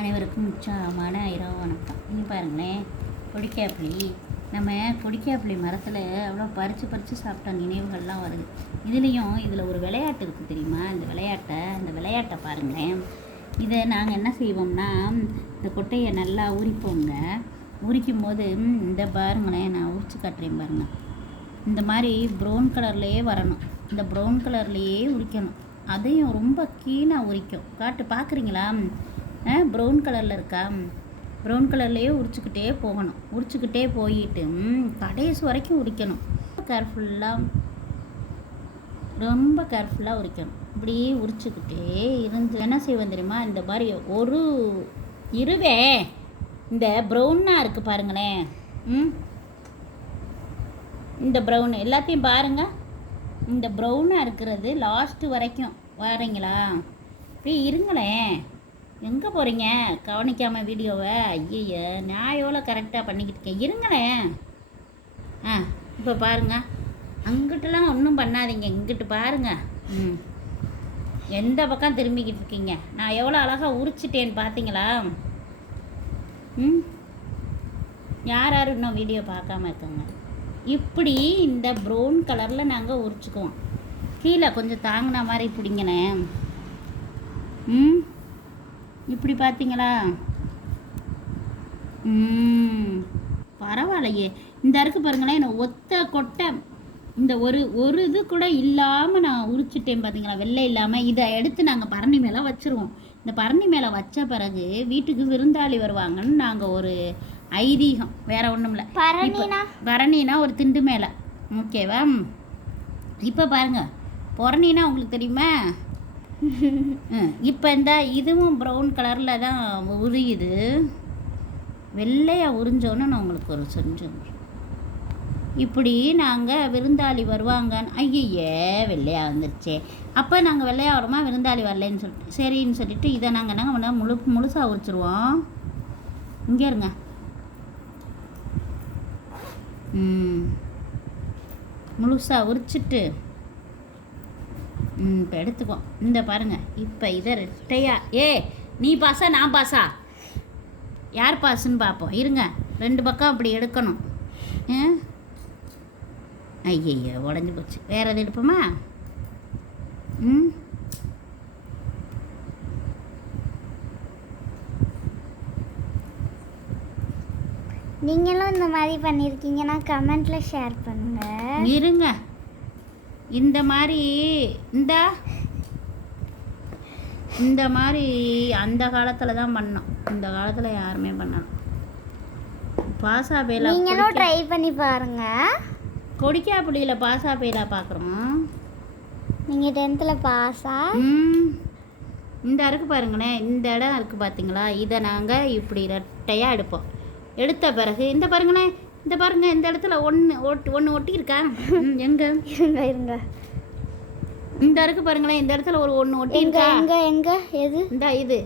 அனைவருக்கும் உற்சாகமான இரவு வணக்கம். இனி பாருங்களேன், கொடிக்காப்புளி. நம்ம கொடிக்காப்புளி மரத்தில் அவ்வளோ பறித்து சாப்பிட்ட நினைவுகள்லாம் வருது. இதில் ஒரு விளையாட்டு இருக்குது தெரியுமா? இந்த விளையாட்டை பாருங்களேன். இதை நாங்கள் என்ன செய்வோம்னா, இந்த கொட்டையை நல்லா உரிப்போங்க. உரிக்கும் போது இந்த பாருங்களேன், நான் உரிச்சு காட்டுறேன் பாருங்கள். இந்த மாதிரி ப்ரௌன் கலர்லேயே வரணும். இந்த ப்ரௌன் கலர்லேயே உரிக்கணும். அதையும் ரொம்ப கீனாக உரிக்கும். பார்க்குறீங்களா? ப்ரௌன் கலரில் இருக்கா? ப்ரௌன் கலர்லேயே உரிச்சுக்கிட்டே போகணும். உரிச்சுக்கிட்டே போயிட்டு கடைசி வரைக்கும் உரிக்கணும். ரொம்ப கேர்ஃபுல்லாக உரிக்கணும். இப்படியே உரிச்சுக்கிட்டே இருந்து என்ன செய்வோம் தெரியுமா? இந்த மாதிரி ஒரு இந்த ப்ரௌனாக இருக்குது பாருங்களேன். இந்த ப்ரௌனு எல்லாத்தையும் பாருங்கள். இந்த ப்ரௌனாக இருக்கிறது லாஸ்ட்டு வரைக்கும் வரீங்களா? இப்படி இருங்களேன். எங்கே போகிறீங்க? கவனிக்காமல் வீடியோவை. ஐய, நான் எவ்வளோ கரெக்டாக பண்ணிக்கிட்டு இருக்கேன். இருங்களேன். இப்போ பாருங்கள். அங்கிட்டலாம் ஒன்றும் பண்ணாதீங்க. இங்கிட்டு பாருங்கள். எந்த பக்கம் திரும்பிக்கிட்டு இருக்கீங்க? நான் எவ்வளோ அழகாக உரிச்சிட்டேன்னு பார்த்தீங்களா? யார் இன்னும் வீடியோ பார்க்காம இருக்காங்க? இப்படி இந்த ப்ரௌன் கலரில் நாங்கள் உரிச்சுக்குவோம். கீழே கொஞ்சம் தாங்கின மாதிரி பிடிங்கண்ணே. இப்படி பார்த்தீங்களா? பரவாயில்லையே. இந்த அருக்கு பாருங்களேன், நான் ஒத்த கொட்டை இந்த ஒரு இது கூட இல்லாமல் நான் உரிச்சிட்டேன் பார்த்தீங்களா? வெள்ளை இல்லாமல். இதை எடுத்து நாங்கள் பரணி மேலே வச்சுருவோம். இந்த பரணி மேலே வச்ச பிறகு வீட்டுக்கு விருந்தாளி வருவாங்கன்னு நாங்கள் ஒரு ஐதீகம். வேறு ஒன்றும் இல்லை. பரணினா ஒரு திண்டு மேலே. ஓகேவா? இப்போ பாருங்கள், புறணினா உங்களுக்கு தெரியுமா? இப்போ இதுவும் ப்ரௌன் கலரில் தான் உரியுது. வெள்ளையாக உறிஞ்சோன்னு நான் உங்களுக்கு ஒரு செஞ்சோம். இப்படி நாங்கள் விருந்தாளி வருவாங்கன்னு ஐயே வெள்ளையாக வந்துருச்சே. அப்போ நாங்கள் வெள்ளையாக வருமா, விருந்தாளி வரலன்னு சொல்லிட்டு சரின்னு சொல்லிட்டு இதை நாங்கள் என்ன பண்ண முழுசாக உரிச்சிருவோம். இங்கே இருங்க. முழுசாக உரிச்சிட்டு இப்போ எடுத்துக்குவோம். இந்த பாருங்கள். இப்போ இதை ரெட்டையா நீ பாஸா நான் பாஸா? யார் பாஸுன்னு பார்ப்போம். இருங்க. 2 பக்கம் அப்படி எடுக்கணும். ஐயய்யோ உடஞ்சி போச்சு. வேறு எது எடுப்போமா? நீங்களும் இந்த மாதிரி பண்ணியிருக்கீங்கன்னா கமெண்ட்டில் ஷேர் பண்ணுங்கள். இருங்க. இந்த மாதிரி இந்த மாதிரி அந்த காலத்தில் தான் பண்ணோம். இந்த காலத்தில் யாருமே பண்ணணும். பாசா பேலா நீங்களும் ட்ரை பண்ணி பாருங்க. கொடிக்காப்புளியில் பாசா பேலா பார்க்குறோம். நீங்கள் 10th பாஸா? இந்த இருக்குது பாருங்களேன். இந்த இடம் இருக்குது பார்த்தீங்களா? இதை நாங்கள் இப்படி ரெட்டையாக எடுப்போம். எடுத்த பிறகு இந்த பாருங்களேன். இந்த பாருங்க, இந்த இடத்துல ஒன்று ஒட்டியிருக்கா? எங்கே? இருங்க. இந்த இருக்கு பாருங்களேன். இந்த இடத்துல ஒன்று ஒட்டியிருக்கா? எங்க எது? இது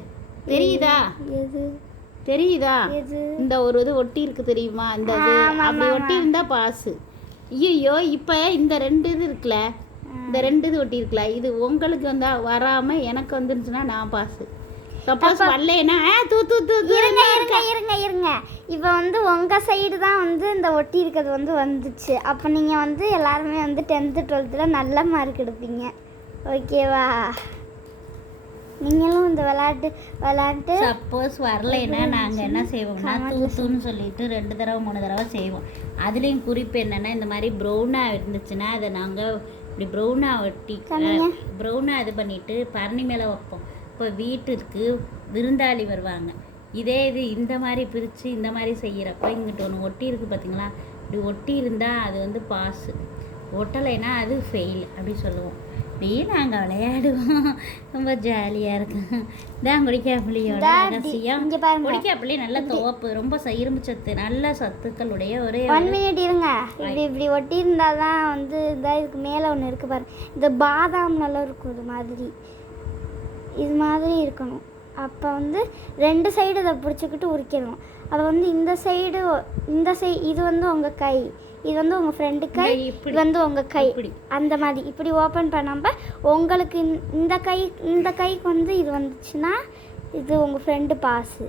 தெரியுதா? எது தெரியுதா? இந்த ஒரு இது ஒட்டி இருக்கு தெரியுமா? இந்த இது அப்படி ஒட்டி இருந்தா பாஸு. ஐயோ, இப்போ இந்த 2 இது இருக்குல்ல, இந்த 2 இது ஒட்டி இருக்குல்ல, இது உங்களுக்கு வராமல் எனக்கு வந்துருச்சுன்னா நான் பாஸு. சப்போஸ் வரலனா இருங்க. இப்போ உங்கள் சைடு தான் இந்த ஒட்டி இருக்கிறது வந்துச்சு. அப்போ நீங்கள் எல்லாருமே 10th 12th நல்ல மார்க் எடுப்பீங்க. ஓகேவா? நீங்களும் இந்த விளையாட்டு சப்போஸ் வரலைன்னா நாங்கள் என்ன செய்வோம்னா தூத்துன்னு சொல்லிட்டு 2 தடவை 3 தடவை செய்வோம். அதுலேயும் குறிப்பு என்னென்னா, இந்த மாதிரி ப்ரௌனாக இருந்துச்சுன்னா அதை நாங்கள் இப்படி ப்ரௌனாக ஒட்டி ப்ரௌனாக இது பண்ணிவிட்டு பரணி மேலே வைப்போம். இப்போ வீட்டிற்கு விருந்தாளி வருவாங்க. இது இந்த மாதிரி பிரித்து இந்த மாதிரி செய்கிறப்ப இங்கிட்ட ஒன்று ஒட்டி இருக்குது பார்த்தீங்களா? இப்படி ஒட்டி இருந்தால் அது பாஸு, ஒட்டலைன்னா அது ஃபெயில் அப்படி சொல்லுவோம். அப்படியே நாங்கள் விளையாடுவோம். ரொம்ப ஜாலியாக இருக்கும். இதான் கொடிக்காப்புளியோட ரகசியம். கொடிக்காப்புளி நல்ல துவப்பு, ரொம்ப இரும்பு சத்து, நல்ல சத்துக்களுடைய ஒரு 1 மினிட் இருங்க. இப்படி ஒட்டி இருந்தால் தான் இதுக்கு மேலே ஒன்று இருக்குது பாரு. இந்த பாதாம் நல்லா இருக்கும். இது மாதிரி இருக்கணும். அப்போ 2 சைடு இதை பிடிச்சிக்கிட்டு உரிக்கணும். அப்போ இந்த சைடு இது உங்கள் கை, இது உங்கள் ஃப்ரெண்டு கை, இது உங்கள் கை. அந்த மாதிரி இப்படி ஓப்பன் பண்ணாமல் உங்களுக்கு இந்த கைக்கு இது வந்துச்சுன்னா இது உங்கள் ஃப்ரெண்டு பாஸு.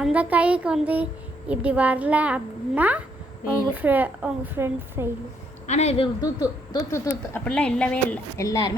அந்த கைக்கு வந்து இப்படி வரல அப்படின்னா உங்கள் ஃப்ரெண்ட் ஃபெயில். ஆனால் இது தூத்து தூத்து தூத்து அப்படிலாம் இல்லவே இல்லை. எல்லாருமே